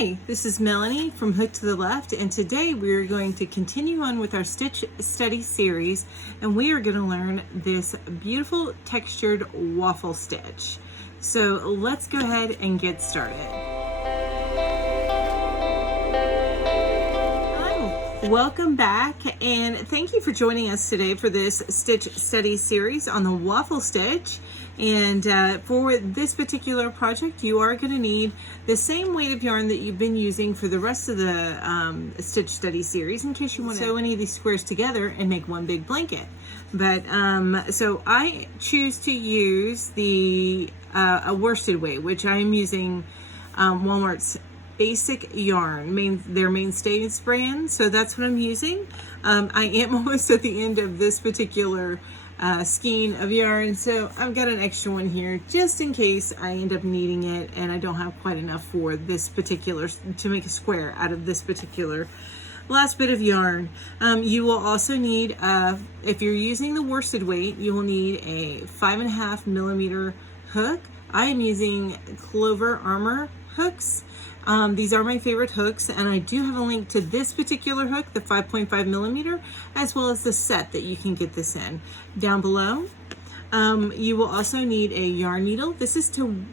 Hi, this is Melanie from Hook to the Left, and today we are going to continue on with our Stitch Study series, and we are going to learn this beautiful textured waffle stitch. So let's go ahead and get started. Hello, welcome back, and thank you for joining us today for this Stitch Study series on the waffle stitch. And for this particular project, you are going to need the same weight of yarn that you've been using for the rest of the Stitch Study series in case you want to sew any of these squares together and make one big blanket. But so I choose to use the a worsted weight, which I am using Walmart's Basic Yarn, their mainstays brand. So that's what I'm using. I am almost at the end of this particular skein of yarn, so I've got an extra one here just in case I end up needing it and I don't have quite enough for this particular, to make a square out of this particular last bit of yarn. You will also need, if you're using the worsted weight, you will need a 5.5 millimeter hook. I am using Clover Armor hooks. These are my favorite hooks, and I do have a link to this particular hook, the 5.5 millimeter, as well as the set that you can get this in down below. You will also need a yarn needle. This is to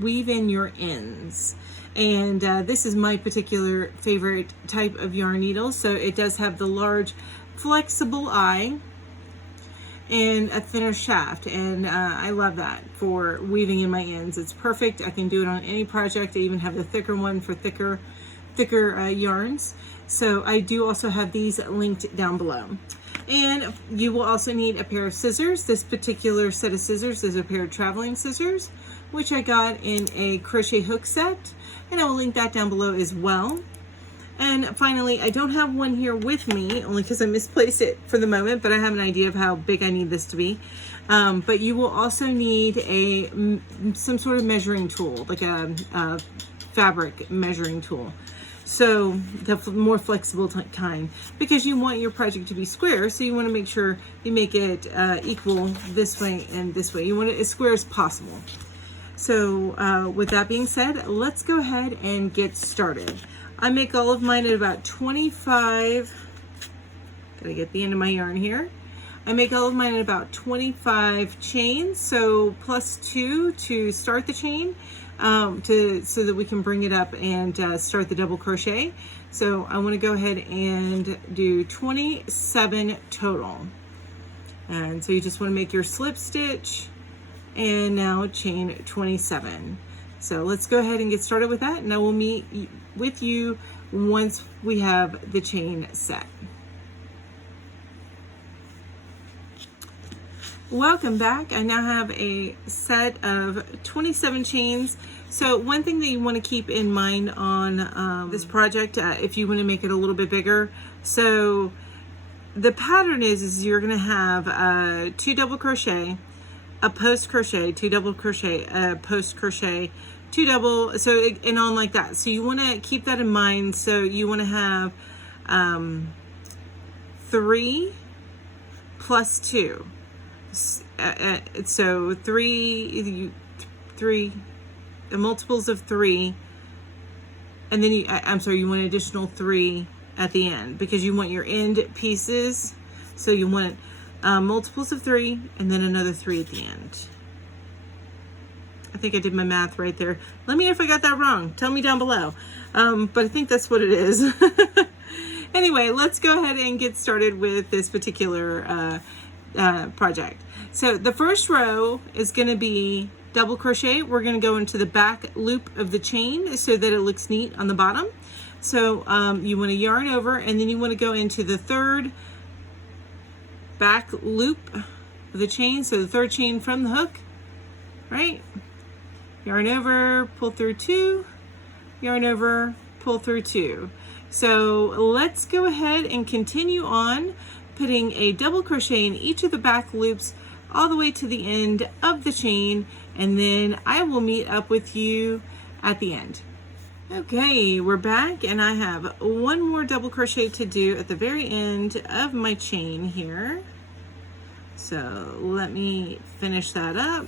weave in your ends, and this is my particular favorite type of yarn needle. So it does have the large flexible eye and a thinner shaft, and I love that for weaving in my ends. It's perfect. I can do it on any project. I even have the thicker one for thicker yarns. So I do also have these linked down below. And you will also need a pair of scissors. This particular set of scissors is a pair of traveling scissors, which I got in a crochet hook set, and I will link that down below as well. And finally, I don't have one here with me, only because I misplaced it for the moment, but I have an idea of how big I need this to be. But you will also need some sort of measuring tool, like a fabric measuring tool. So the more flexible kind, because you want your project to be square, so you want to make sure you make it equal this way and this way. You want it as square as possible. So with that being said, let's go ahead and get started. I make all of mine at about 25, gotta get the end of my yarn here. I make all of mine at about 25 chains, so plus 2 to start the chain, so that we can bring it up and start the double crochet. So I wanna go ahead and do 27 total. And so you just wanna make your slip stitch, and now chain 27. So let's go ahead and get started with that, and I will meet with you once we have the chain set. Welcome back. I now have a set of 27 chains. So one thing that you want to keep in mind on this project, if you want to make it a little bit bigger, so the pattern is you're going to have 2 double crochet, a post crochet, 2 double crochet, a post crochet, 2 double, so and on like that. So you want to keep that in mind. So you want to have 3 plus 2. So three multiples of 3, and then you want an additional 3 at the end, because you want your end pieces. So you want multiples of 3 and then another 3 at the end. I think I did my math right there. Let me know if I got that wrong. Tell me down below. But I think that's what it is. Anyway, let's go ahead and get started with this particular project. So the first row is going to be double crochet. We're going to go into the back loop of the chain so that it looks neat on the bottom. So you want to yarn over, and then you want to go into the third back loop of the chain. So the third chain from the hook, right? Yarn over, pull through 2, yarn over, pull through 2. So let's go ahead and continue on putting a double crochet in each of the back loops all the way to the end of the chain, and then I will meet up with you at the end. Okay, we're back, and I have one more double crochet to do at the very end of my chain here. So let me finish that up.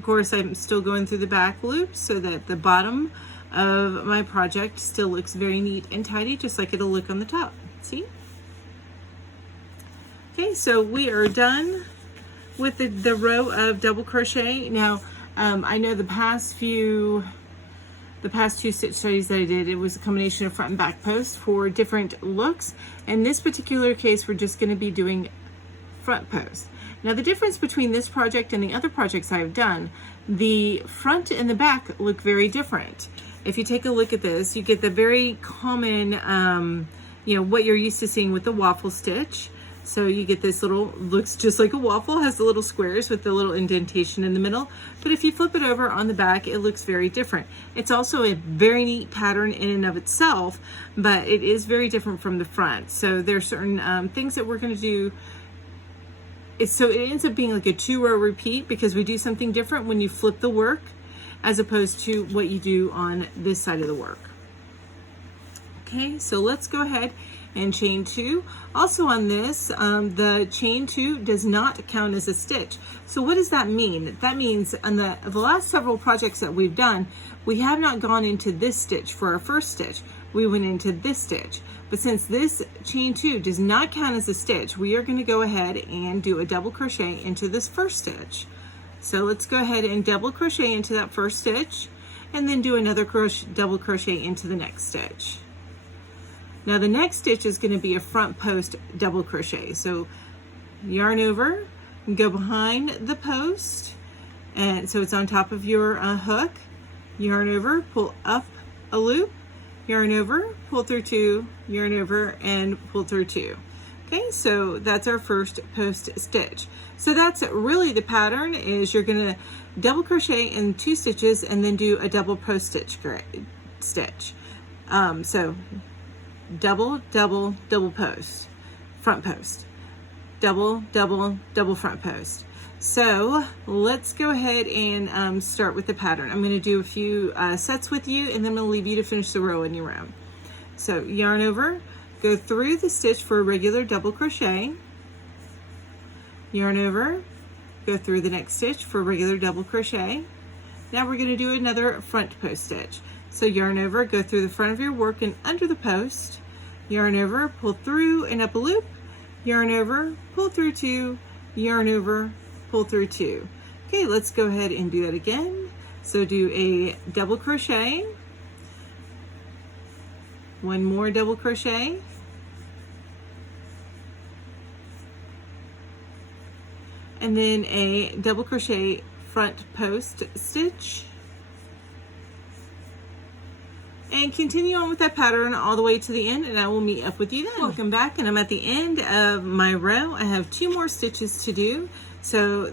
Of course, I'm still going through the back loop so that the bottom of my project still looks very neat and tidy, just like it'll look on the top. See? Okay, so we are done with the row of double crochet. Now, I know the past two stitch studies that I did, it was a combination of front and back post for different looks. In this particular case, we're just going to be doing front post. Now, the difference between this project and the other projects I've done, the front and the back look very different. If you take a look at this, you get the very common, what you're used to seeing with the waffle stitch. So you get this little, looks just like a waffle, has the little squares with the little indentation in the middle. But if you flip it over on the back, it looks very different. It's also a very neat pattern in and of itself, but it is very different from the front. So there are certain things that we're going to do. So it ends up being like a 2-row repeat because we do something different when you flip the work as opposed to what you do on this side of the work. Okay, so let's go ahead and chain 2. Also on this, the chain 2 does not count as a stitch. So what does that mean? That means on the last several projects that we've done, we have not gone into this stitch for our first stitch. We went into this stitch. But since this chain 2 does not count as a stitch, we are going to go ahead and do a double crochet into this first stitch. So let's go ahead and double crochet into that first stitch and then do another double crochet into the next stitch. Now the next stitch is going to be a front post double crochet. So yarn over and go behind the post, and so it's on top of your hook. Yarn over, pull up a loop, yarn over, pull through 2, yarn over, and pull through 2. Okay, so that's our first post stitch. So that's really the pattern, is you're going to double crochet in 2 stitches and then do a double post stitch. So double, double, double post, front post, double, double, double front post. So let's go ahead and start with the pattern. I'm going to do a few sets with you, and then I'm going to leave you to finish the row in your row. So yarn over, go through the stitch for a regular double crochet, yarn over, go through the next stitch for a regular double crochet. Now we're going to do another front post stitch. So yarn over, go through the front of your work and under the post, yarn over, pull through and up a loop, yarn over, pull through 2, yarn over, pull through 2. Okay, let's go ahead and do that again. So do a double crochet, one more double crochet, and then a double crochet front post stitch, and continue on with that pattern all the way to the end, and I will meet up with you then. Welcome back, and I'm at the end of my row. I have 2 more stitches to do. So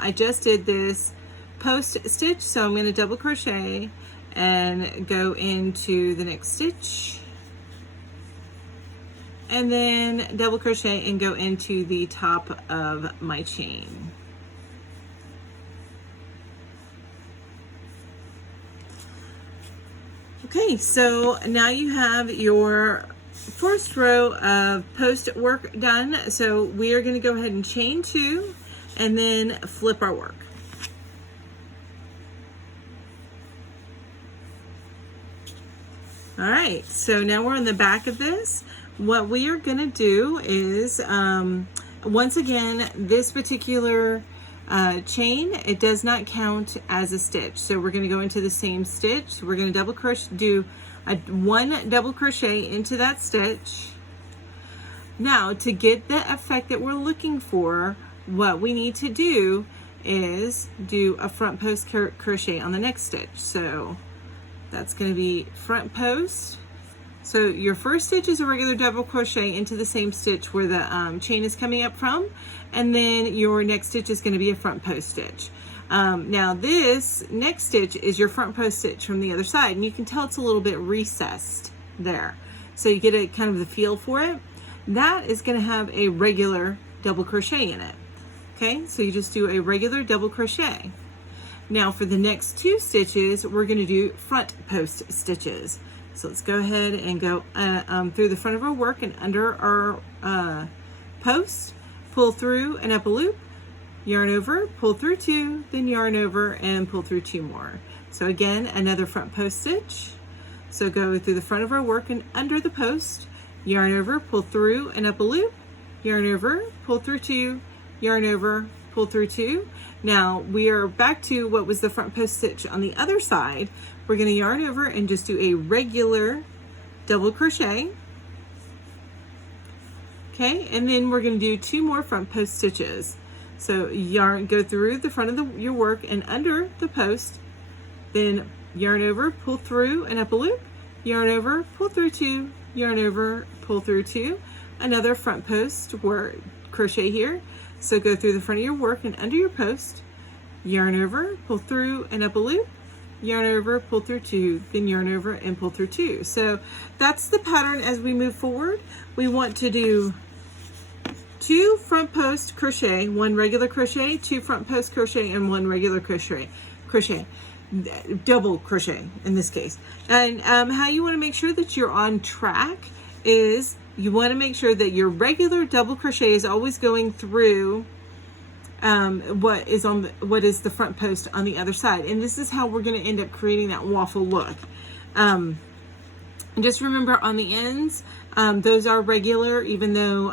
I just did this post stitch, so I'm going to double crochet and go into the next stitch, and then double crochet and go into the top of my chain. Okay, so now you have your first row of post work done. So we are going to go ahead and chain 2 and then flip our work. All right, so now we're on the back of this. What we are going to do is, once again, this particular chain, it does not count as a stitch. So we're going to go into the same stitch. We're going to double crochet, do one double crochet into that stitch. Now, to get the effect that we're looking for, what we need to do is do a front post crochet on the next stitch. So that's going to be front post. So your first stitch is a regular double crochet into the same stitch where the chain is coming up from, and then your next stitch is going to be a front post stitch. Now this next stitch is your front post stitch from the other side, and you can tell it's a little bit recessed there. So you get a kind of the feel for it. That is going to have a regular double crochet in it. Okay, so you just do a regular double crochet. Now for the next 2 stitches, we're going to do front post stitches. So let's go ahead and go through the front of our work and under our post, pull through and up a loop, yarn over, pull through 2, then yarn over and pull through 2 more. So again, another front post stitch. So go through the front of our work and under the post, yarn over, pull through and up a loop, yarn over, pull through 2, yarn over, pull through 2. Now we are back to what was the front post stitch on the other side. We're going to yarn over and just do a regular double crochet. Okay, and then we're going to do 2 more front post stitches. So go through the front of your work and under the post, then yarn over, pull through and up a loop, yarn over, pull through 2, yarn over, pull through 2, another front post crochet here. So go through the front of your work and under your post, yarn over, pull through and up a loop, yarn over, pull through 2, then yarn over and pull through 2. So that's the pattern as we move forward. We want to do 2 front post crochet, 1 regular crochet, 2 front post crochet, and 1 regular crochet, double crochet in this case. And how you want to make sure that you're on track is you want to make sure that your regular double crochet is always going through what is the front post on the other side. And this is how we're going to end up creating that waffle look. And just remember on the ends, those are regular, even though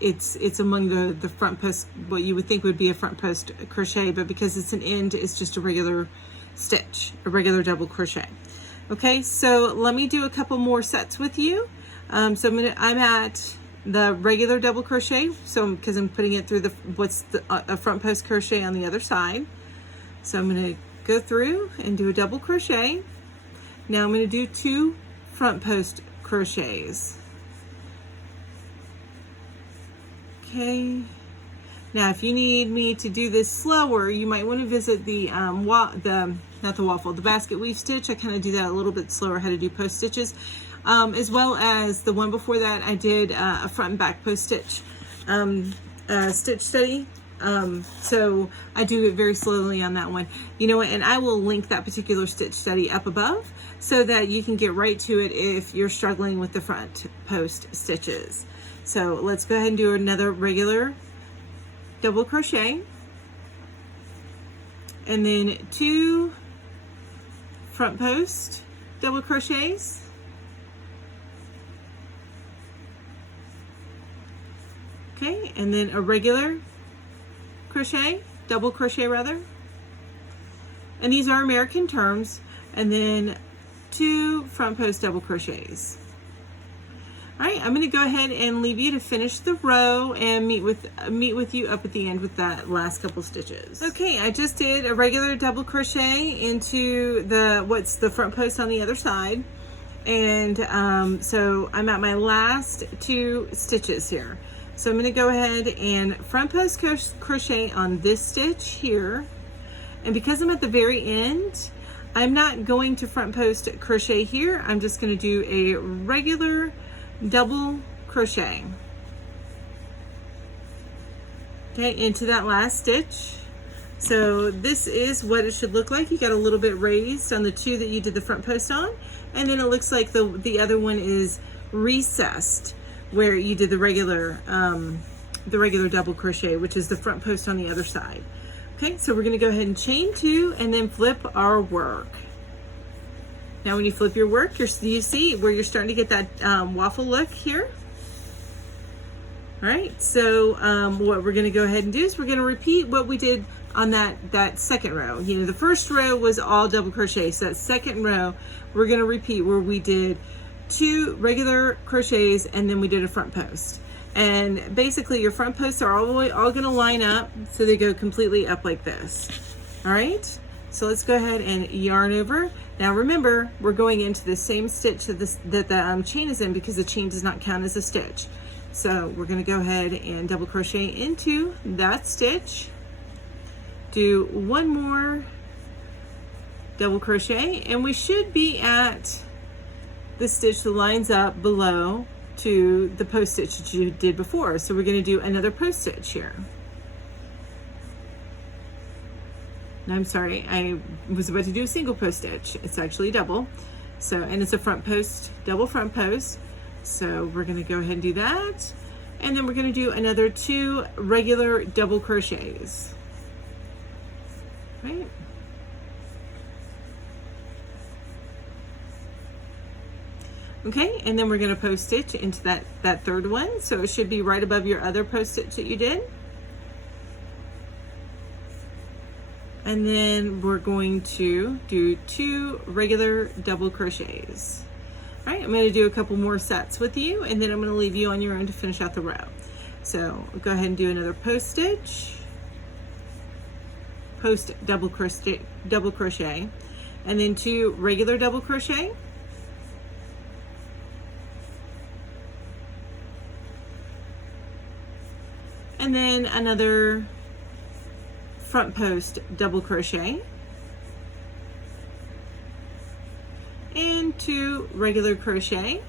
it's among the front post, what you would think would be a front post crochet, but because it's an end, it's just a regular stitch, a regular double crochet. Okay, so let me do a couple more sets with you. So I'm at the regular double crochet, so because I'm putting it through a front post crochet on the other side. So I'm going to go through and do a double crochet. Now I'm going to do 2 front post crochets. Okay, now if you need me to do this slower, you might want to visit the basket weave stitch. I kind of do that a little bit slower, how to do post stitches, as well as the one before that I did a front and back post stitch stitch study. So I do it very slowly on that one, you know, and I will link that particular stitch study up above so that you can get right to it if you're struggling with the front post stitches. So let's go ahead and do another regular double crochet and then 2 front post double crochets. Okay, and then a regular crochet, double crochet rather, and these are American terms, and then 2 front post double crochets. All right, I'm going to go ahead and leave you to finish the row and meet with you up at the end with that last couple stitches. Okay, I just did a regular double crochet into the front post on the other side, and so I'm at my last 2 stitches here. So I'm going to go ahead and front post crochet on this stitch here, and because I'm at the very end, I'm not going to front post crochet here. I'm just going to do a regular double crochet, okay, into that last stitch. So this is what it should look like. You got a little bit raised on the 2 that you did the front post on, and then it looks like the other one is recessed where you did the regular double crochet, which is the front post on the other side. Okay, so we're going to go ahead and chain 2 and then flip our work. Now when you flip your work, you see where you're starting to get that waffle look here. All right, so what we're going to go ahead and do is we're going to repeat what we did on that second row. You know, the first row was all double crochet, so that second row we're going to repeat where we did 2 regular crochets and then we did a front post. And basically your front posts are all going to line up so they go completely up like this. All right, so let's go ahead and yarn over. Now remember, we're going into the same stitch that the chain is in, because the chain does not count as a stitch. So we're going to go ahead and double crochet into that stitch, do 1 more double crochet, and we should be at the stitch that lines up below to the post stitch that you did before. So we're going to do another post stitch here. No, I'm sorry, I was about to do a single post stitch. It's actually double. So, and it's a front post, double front post. So we're going to go ahead and do that. And then we're going to do another 2 regular double crochets. Right? Okay, and then we're going to post stitch into that third one, so it should be right above your other post stitch that you did. And then we're going to do 2 regular double crochets. All right, I'm going to do a couple more sets with you, and then I'm going to leave you on your own to finish out the row. So go ahead and do another post stitch, post double crochet, and then 2 regular double crochet. And then another front post double crochet, and 2 regular crochet.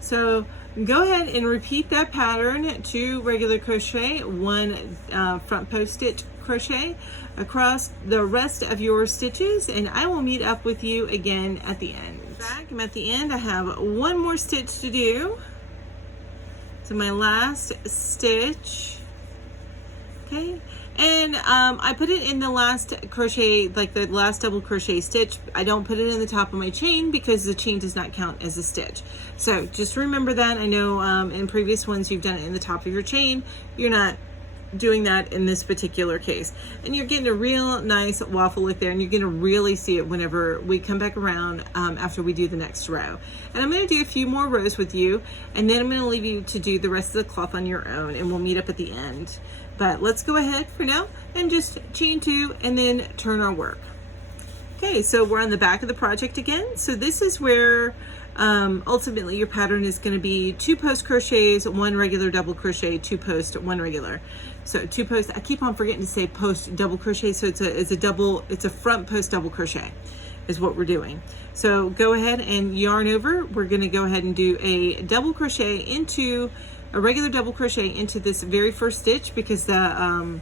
So go ahead and repeat that pattern: 2 regular crochet, 1 front post stitch crochet across the rest of your stitches, and I will meet up with you again at the end. I'm at the end. I have 1 more stitch to do. So my last stitch. Okay, and I put it in the last crochet, like the last double crochet stitch. I don't put it in the top of my chain because the chain does not count as a stitch. So just remember that. I know in previous ones you've done it in the top of your chain. You're not doing that in this particular case, and you're getting a real nice waffle look there, and you're going to really see it whenever we come back around after we do the next row. And I'm going to do a few more rows with you, and then I'm going to leave you to do the rest of the cloth on your own, and we'll meet up at the end. But let's go ahead for now and just chain 2 and then turn our work. Okay, so we're on the back of the project again. So this is where ultimately your pattern is going to be 2 post crochets, 1 regular double crochet, 2 post, 1 regular. So 2 post, I keep on forgetting to say post double crochet, so it's a front post double crochet is what we're doing. So go ahead and yarn over. We're going to go ahead and do a double crochet into a regular double crochet into this very first stitch, because the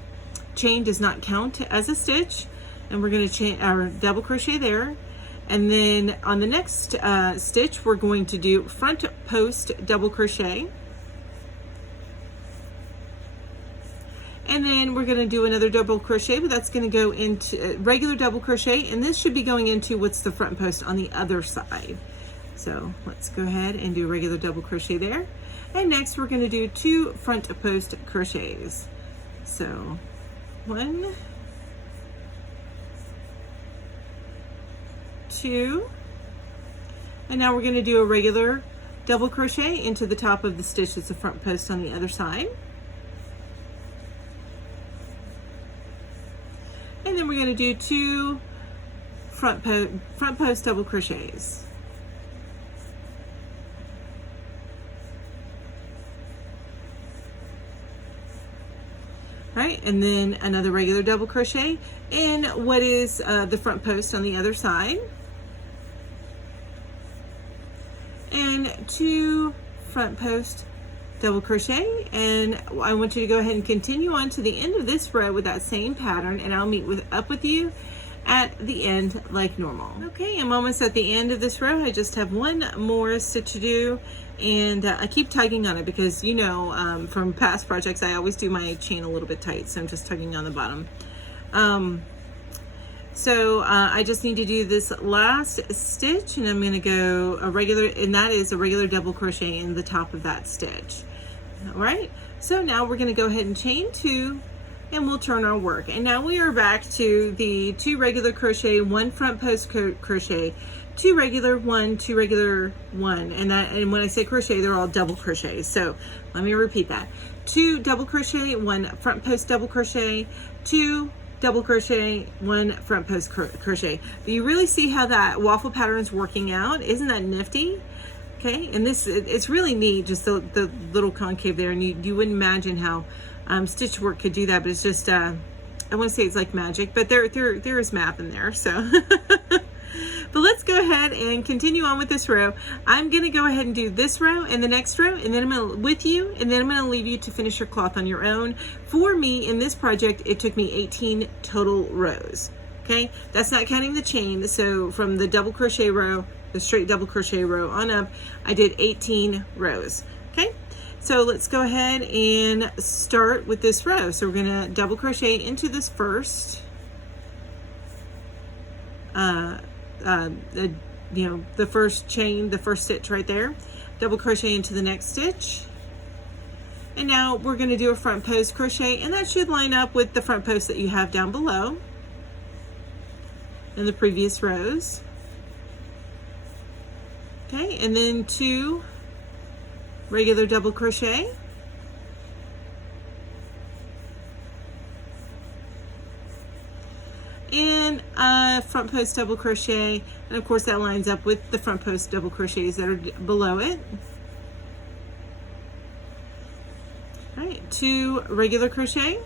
chain does not count as a stitch, and we're going to chain our double crochet there. And then on the next stitch we're going to do front post double crochet, and then we're going to do another double crochet, but that's going to go into regular double crochet, and this should be going into what's the front post on the other side. So let's go ahead and do regular double crochet there. And next we're going to do 2 front post crochets. So 1, 2, and now we're going to do a regular double crochet into the top of the stitch that's the front post on the other side. And then we're going to do 2 front post double crochets. Right, and then another regular double crochet in what is the front post on the other side, and 2 front post double crochet. And I want you to go ahead and continue on to the end of this row with that same pattern, and I'll meet up with you at the end like normal. Okay, I'm almost at the end of this row. I just have 1 more stitch to do, and I keep tugging on it because, you know, from past projects I always do my chain a little bit tight, so I'm just tugging on the bottom. I just need to do this last stitch, and I'm going to go a regular, and that is a regular double crochet in the top of that stitch. All right, so now we're going to go ahead and chain 2, and we'll turn our work. And now we are back to the 2 regular crochet, 1 front post crochet, 2 regular, 1, 2 regular, 1, and when I say crochet, they're all double crochets. So let me repeat that: 2 double crochet, 1 front post double crochet, 2 double crochet, 1 front post crochet. But you really see how that waffle pattern is working out. Isn't that nifty? Okay, and this, it's really neat, just the little concave there, and you wouldn't imagine how stitch work could do that, but it's just I want to say it's like magic, but there is math in there. So but let's go ahead and continue on with this row. I'm going to go ahead and do this row and the next row, and then I'm going to with you, and then I'm going to leave you to finish your cloth on your own. For me in this project, it took me 18 total rows. Okay, that's not counting the chain. So from the double crochet row, the straight double crochet row on up, I did 18 rows. Okay, so let's go ahead and start with this row. So we're going to double crochet into this first you know, the first chain, the first stitch right there, double crochet into the next stitch. And now we're going to do a front post crochet, and that should line up with the front post that you have down below in the previous rows. Okay, and then 2 regular double crochet. And a front post double crochet, and of course that lines up with the front post double crochets that are below it. All right, 2 regular crochet,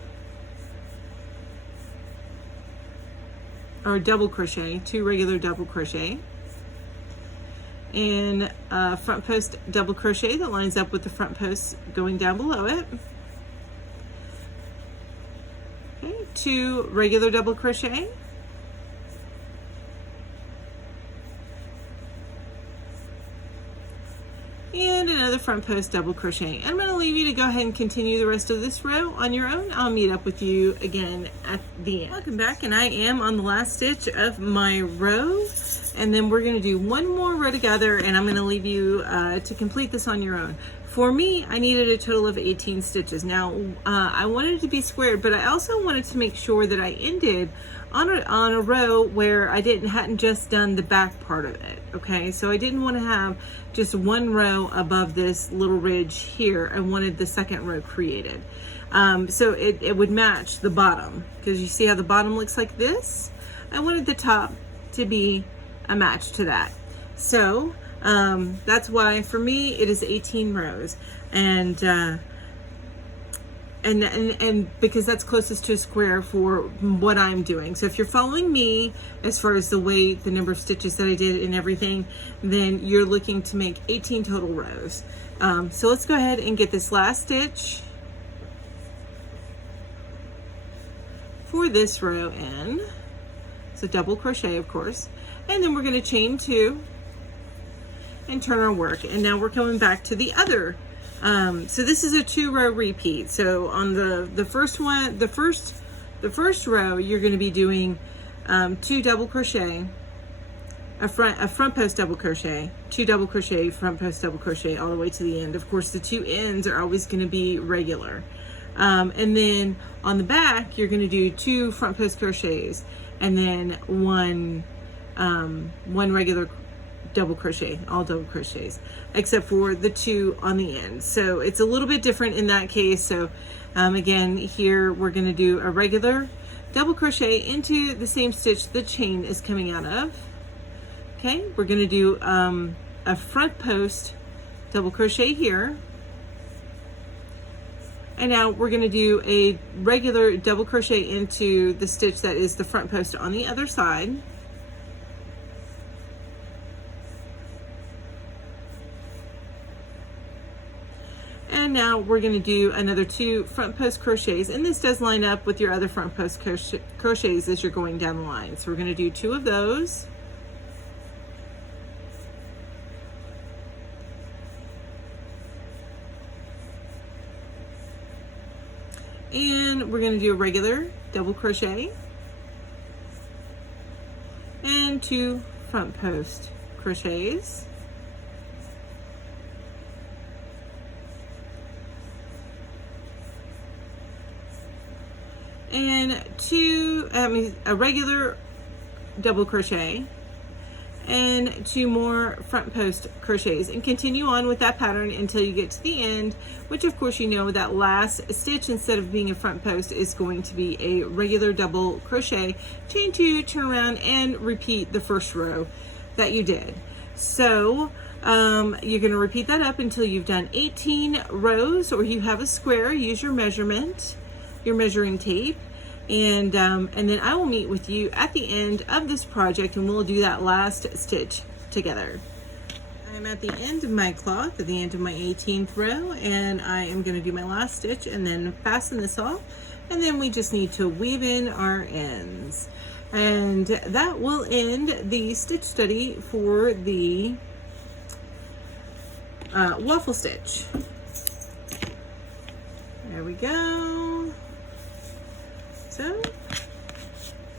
or double crochet, 2 regular double crochet, and a front post double crochet that lines up with the front post going down below it. Okay, 2 regular double crochet, and another front post double crochet. I'm going to leave you to go ahead and continue the rest of this row on your own. I'll meet up with you again at the end. Welcome back, and I am on the last stitch of my row, and then we're going to do one more row together, and I'm going to leave you to complete this on your own. For me, I needed a total of 18 stitches. Now, I wanted it to be squared, but I also wanted to make sure that I ended on a row where I hadn't just done the back part of it, okay? So I didn't want to have just one row above this little ridge here. I wanted the second row created. So it would match the bottom, because you see how the bottom looks like this? I wanted the top to be a match to that. So that's why for me it is 18 rows, and because that's closest to a square for what I'm doing. So if you're following me as far as the way, the number of stitches that I did and everything, then you're looking to make 18 total rows. So let's go ahead and get this last stitch for this row in. So double crochet, of course, and then we're going to chain 2 and turn our work. And now we're coming back to the other. So this is a 2-row repeat. So on the first one, the first row, you're going to be doing 2 double crochet, a front post double crochet, 2 double crochet, front post double crochet, all the way to the end. Of course, the 2 ends are always going to be regular. And then on the back, you're going to do 2 front post crochets, and then one regular double crochet, all double crochets, except for the 2 on the end. So it's a little bit different in that case. So again, here we're going to do a regular double crochet into the same stitch the chain is coming out of. Okay, we're going to do a front post double crochet here, and now we're going to do a regular double crochet into the stitch that is the front post on the other side. And now we're going to do another 2 front post crochets, and this does line up with your other front post crochets as you're going down the line. So we're going to do 2 of those. And we're going to do a regular double crochet and 2 front post crochets. And a regular double crochet and 2 more front post crochets, and continue on with that pattern until you get to the end, which of course you know that last stitch, instead of being a front post, is going to be a regular double crochet, chain 2, turn around, and repeat the first row that you did. So you're going to repeat that up until you've done 18 rows, or you have a square. Use your measurement, your measuring tape, and then I will meet with you at the end of this project, and we'll do that last stitch together. I'm at the end of my cloth, at the end of my 18th row, and I am going to do my last stitch and then fasten this off, and then we just need to weave in our ends, and that will end the stitch study for the waffle stitch. There we go. So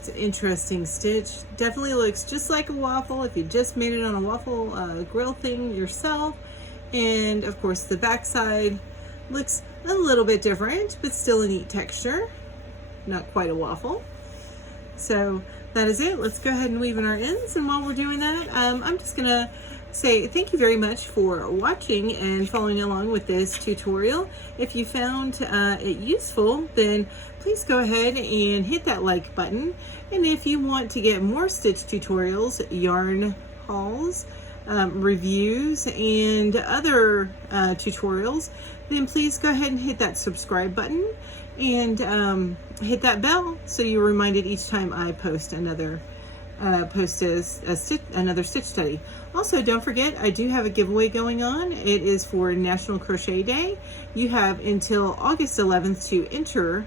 It's an interesting stitch. Definitely looks just like a waffle if you just made it on a waffle grill thing yourself. And of course the back side looks a little bit different, but still a neat texture. Not quite a waffle. So that is it. Let's go ahead and weave in our ends. And while we're doing that, I'm just gonna say thank you very much for watching and following along with this tutorial. If you found it useful, then please go ahead and hit that like button. And if you want to get more stitch tutorials, yarn hauls, reviews, and other tutorials, then please go ahead and hit that subscribe button and hit that bell so you're reminded each time I post another another stitch study. Also, don't forget, I do have a giveaway going on. It is for National Crochet Day. You have until August 11th to enter.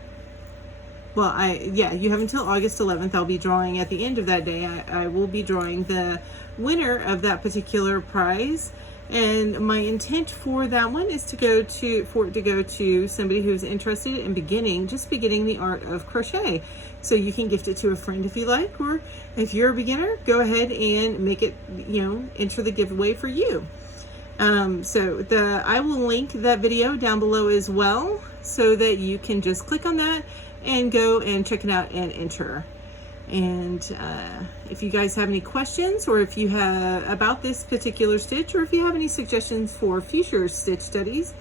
Well, you have until August 11th. I'll be drawing at the end of that day. I will be drawing the winner of that particular prize. And my intent for that one is to go to somebody who's interested in beginning the art of crochet. So you can gift it to a friend if you like, or if you're a beginner, go ahead and make it, enter the giveaway for you. I will link that video down below as well, so that you can just click on that and go and check it out and enter. And if you guys have any questions, or if you have about this particular stitch, or if you have any suggestions for future stitch studies,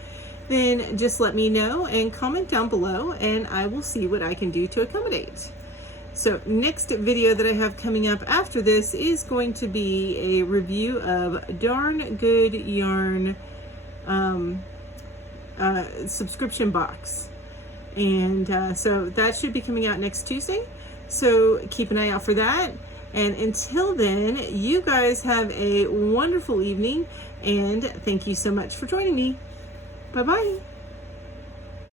then just let me know and comment down below, and I will see what I can do to accommodate. So next video that I have coming up after this is going to be a review of Darn Good Yarn subscription box. And so that should be coming out next Tuesday. So keep an eye out for that. And until then, you guys have a wonderful evening, and thank you so much for joining me. Bye-bye.